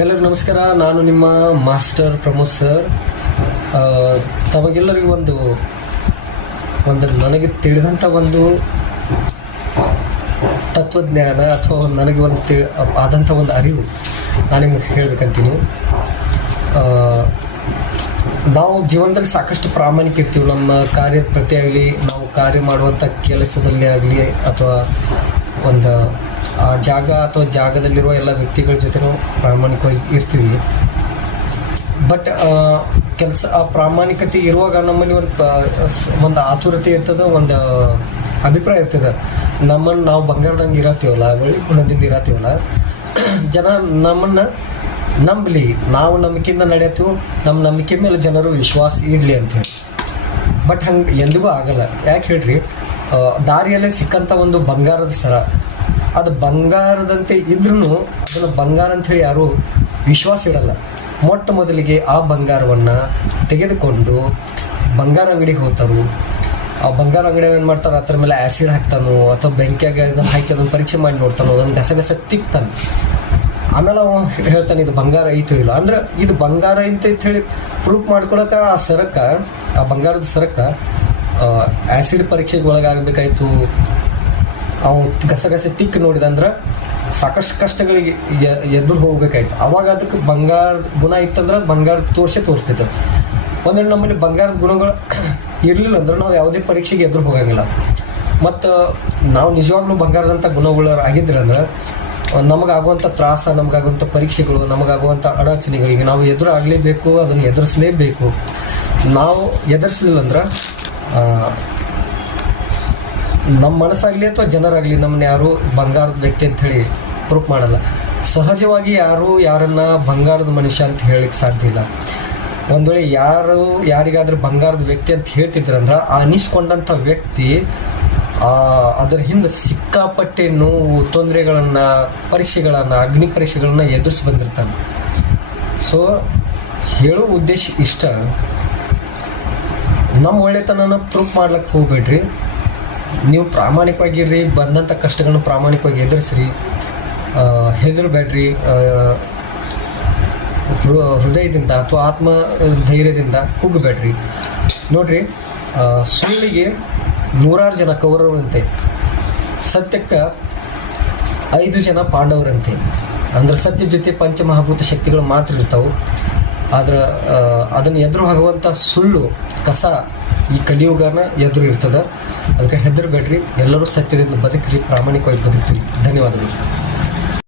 ಎಲ್ಲರಿಗೂ ನಮಸ್ಕಾರ. ನಾನು ನಿಮ್ಮ ಮಾಸ್ಟರ್ ಪ್ರಮೋದ್ ಸರ್. ತಮಗೆಲ್ಲರಿಗೂ ಒಂದು ನನಗೆ ತಿಳಿದಂಥ ಒಂದು ತತ್ವಜ್ಞಾನ ಅಥವಾ ನನಗೆ ಆದಂಥ ಒಂದು ಅರಿವು ನಾನು ನಿಮಗೆ ಹೇಳಬೇಕಂತೀನಿ. ನಾವು ಜೀವನದಲ್ಲಿ ಸಾಕಷ್ಟು ಪ್ರಾಮಾಣಿಕ ಇರ್ತೀವಿ. ನಮ್ಮ ಕಾರ್ಯದ ಪ್ರತಿ ಆಗಲಿ, ನಾವು ಕಾರ್ಯ ಮಾಡುವಂಥ ಕೆಲಸದಲ್ಲಿ ಆಗಲಿ, ಅಥವಾ ಒಂದು ಆ ಜಾಗ ಅಥವಾ ಜಾಗದಲ್ಲಿರುವ ಎಲ್ಲ ವ್ಯಕ್ತಿಗಳ ಜೊತೆನೂ ಪ್ರಾಮಾಣಿಕವಾಗಿ ಇರ್ತೀವಿ. ಬಟ್ ಆ ಪ್ರಾಮಾಣಿಕತೆ ಇರುವಾಗ ನಮ್ಮಲ್ಲಿ ಒಂದು ಆತುರತೆ ಇರ್ತದೆ, ಒಂದು ಅಭಿಪ್ರಾಯ ಇರ್ತದೆ. ನಮ್ಮನ್ನು ನಾವು ಬಂಗಾರದಂಗೆ ಇರತ್ತೀವಲ್ಲ, ಒಳ್ಳೆ ಗುಣದಿಂದ ಇರತ್ತೀವಲ್ಲ, ಜನ ನಮ್ಮನ್ನು ನಂಬಲಿ, ನಾವು ನಂಬಿಕೆಯಿಂದ ನಡೆಯತ್ತೀವಿ, ನಮ್ಮ ನಂಬಿಕೆ ಮೇಲೆ ಜನರು ವಿಶ್ವಾಸ ಇಡಲಿ ಅಂಥೇಳಿ. ಬಟ್ ಹಂಗೆ ಎಂದಿಗೂ ಆಗಲ್ಲ. ಯಾಕೆ ಹೇಳ್ರಿ, ದಾರಿಯಲ್ಲೇ ಸಿಕ್ಕಂಥ ಒಂದು ಬಂಗಾರದ ಸರ, ಅದು ಬಂಗಾರದಂತೆ ಇದ್ರೂ ಅದನ್ನು ಬಂಗಾರ ಅಂಥೇಳಿ ಯಾರೂ ವಿಶ್ವಾಸ ಇಡಲ್ಲ. ಮೊಟ್ಟ ಮೊದಲಿಗೆ ಆ ಬಂಗಾರವನ್ನು ತೆಗೆದುಕೊಂಡು ಬಂಗಾರ ಅಂಗಡಿಗೆ ಹೋಗ್ತಾರೆ. ಆ ಬಂಗಾರ ಅಂಗಡಿ ಏನು ಮಾಡ್ತಾರೆ, ಅದ್ರ ಮೇಲೆ ಆ್ಯಸಿಡ್ ಹಾಕ್ತಾನೋ ಅಥವಾ ಬೆಂಕಿಯಾಗ ಇದನ್ನು ಹಾಕಿ ಅದನ್ನು ಪರೀಕ್ಷೆ ಮಾಡಿ ನೋಡ್ತಾನೋ, ಅದನ್ನು ಗಸಗಸ ತಿಕ್ತಾನೆ. ಆಮೇಲೆ ಅವನು ಹೇಳ್ತಾನೆ ಇದು ಬಂಗಾರ ಐತೋ ಇಲ್ಲ. ಅಂದ್ರೆ ಇದು ಬಂಗಾರ ಹೇಳಿ ಪ್ರೂಫ್ ಮಾಡ್ಕೊಳಕ್ಕೆ ಆ ಬಂಗಾರದ ಸರಕ್ಕೆ ಆ್ಯಸಿಡ್ ಪರೀಕ್ಷೆಗೆ ಒಳಗಾಗಬೇಕಾಯ್ತು. ಅವನು ಗಸಗಸೆ ತಿಕ್ಕಿ ನೋಡಿದಂದ್ರೆ ಸಾಕಷ್ಟು ಕಷ್ಟಗಳಿಗೆ ಎದುರು ಹೋಗ್ಬೇಕಾಯ್ತು. ಅವಾಗ ಅದಕ್ಕೆ ಬಂಗಾರದ ಗುಣ ಇತ್ತಂದ್ರೆ ಅದು ಬಂಗಾರ ತೋರಿಸ್ತೈತೆ. ಒಂದೆರಡು ನಮ್ಮಲ್ಲಿ ಬಂಗಾರದ ಗುಣಗಳು ಇರಲಿಲ್ಲ ಅಂದ್ರೆ ನಾವು ಯಾವುದೇ ಪರೀಕ್ಷೆಗೆ ಎದುರು ಹೋಗಂಗಿಲ್ಲ. ಮತ್ತು ನಾವು ನಿಜವಾಗ್ಲೂ ಬಂಗಾರದಂಥ ಗುಣಗಳು ಆಗಿದ್ರಂದ್ರೆ ನಮಗಾಗುವಂಥ ತ್ರಾಸ, ನಮಗಾಗುವಂಥ ಪರೀಕ್ಷೆಗಳು, ನಮಗಾಗುವಂಥ ಅಡಚಣೆಗಳಿಗೆ ನಾವು ಎದುರಾಗಲೇಬೇಕು, ಅದನ್ನು ಎದುರಿಸಲೇಬೇಕು. ನಾವು ಎದುರಿಸಲಿಲ್ಲ ಅಂದ್ರೆ ನಮ್ಮ ಮನಸ್ಸಾಗಲಿ ಅಥವಾ ಜನರಾಗಲಿ ನಮ್ಮನ್ನ ಯಾರು ಬಂಗಾರದ ವ್ಯಕ್ತಿ ಅಂಥೇಳಿ ಪ್ರೂಫ್ ಮಾಡಲ್ಲ. ಸಹಜವಾಗಿ ಯಾರನ್ನ ಬಂಗಾರದ ಮನುಷ್ಯ ಅಂತ ಹೇಳಲಿಕ್ಕೆ ಸಾಧ್ಯ ಇಲ್ಲ. ಒಂದು ವೇಳೆ ಯಾರಿಗಾದ್ರೂ ಬಂಗಾರದ ವ್ಯಕ್ತಿ ಅಂತ ಹೇಳ್ತಿದ್ರಂದ್ರೆ ಆ ಅನಿಸ್ಕೊಂಡಂಥ ವ್ಯಕ್ತಿ ಅದರ ಹಿಂದೆ ಸಿಕ್ಕಾಪಟ್ಟೆ ನೋವು, ತೊಂದರೆಗಳನ್ನು, ಪರೀಕ್ಷೆಗಳನ್ನು, ಅಗ್ನಿ ಪರೀಕ್ಷೆಗಳನ್ನು ಎದುರಿಸಿ ಬಂದಿರ್ತಾನೆ. ಸೊ ಹೇಳೋ ಉದ್ದೇಶ ಇಷ್ಟ, ನಮ್ಮ ಒಳ್ಳೆತನನ ಪ್ರೂಫ್ ಮಾಡ್ಲಿಕ್ಕೆ ಹೋಗ್ಬೇಡ್ರಿ. ನೀವು ಪ್ರಾಮಾಣಿಕವಾಗಿರ್ರಿ, ಬಂದಂಥ ಕಷ್ಟಗಳನ್ನು ಪ್ರಾಮಾಣಿಕವಾಗಿ ಎದುರಿಸ್ರಿ, ಹೆದರಬೇಡ್ರಿ. ಹೃದಯದಿಂದ ಅಥವಾ ಆತ್ಮ ಧೈರ್ಯದಿಂದ ಕುಗ್ಗಬೇಡ್ರಿ. ನೋಡ್ರಿ, ಸುಳ್ಳಿಗೆ 100 ಜನ ಕೌರವರಂತೆ, ಸತ್ಯಕ್ಕೆ 5 ಜನ ಪಾಂಡವರಂತೆ. ಅಂದ್ರೆ ಸತ್ಯ ಜೊತೆ ಪಂಚಮಹಾಭೂತ ಶಕ್ತಿಗಳು ಮಾತ್ರ ಇರ್ತಾವೆ. ಆದ್ರೆ ಅದನ್ನು ಎದುರು ಆಗುವಂಥ ಸುಳ್ಳು ಕಸ ಈ ಕಲಿಯುಗನ ಎದುರು ಇರ್ತದೆ. ಅದಕ್ಕೆ ಹೆದರಬೇಡ್ರಿ. ಎಲ್ಲರೂ ಸತ್ಯದಿಂದ ಬದುಕ್ರಿ, ಪ್ರಾಮಾಣಿಕವಾಗಿ ಬದುಕ್ರಿ. ಧನ್ಯವಾದಗಳು.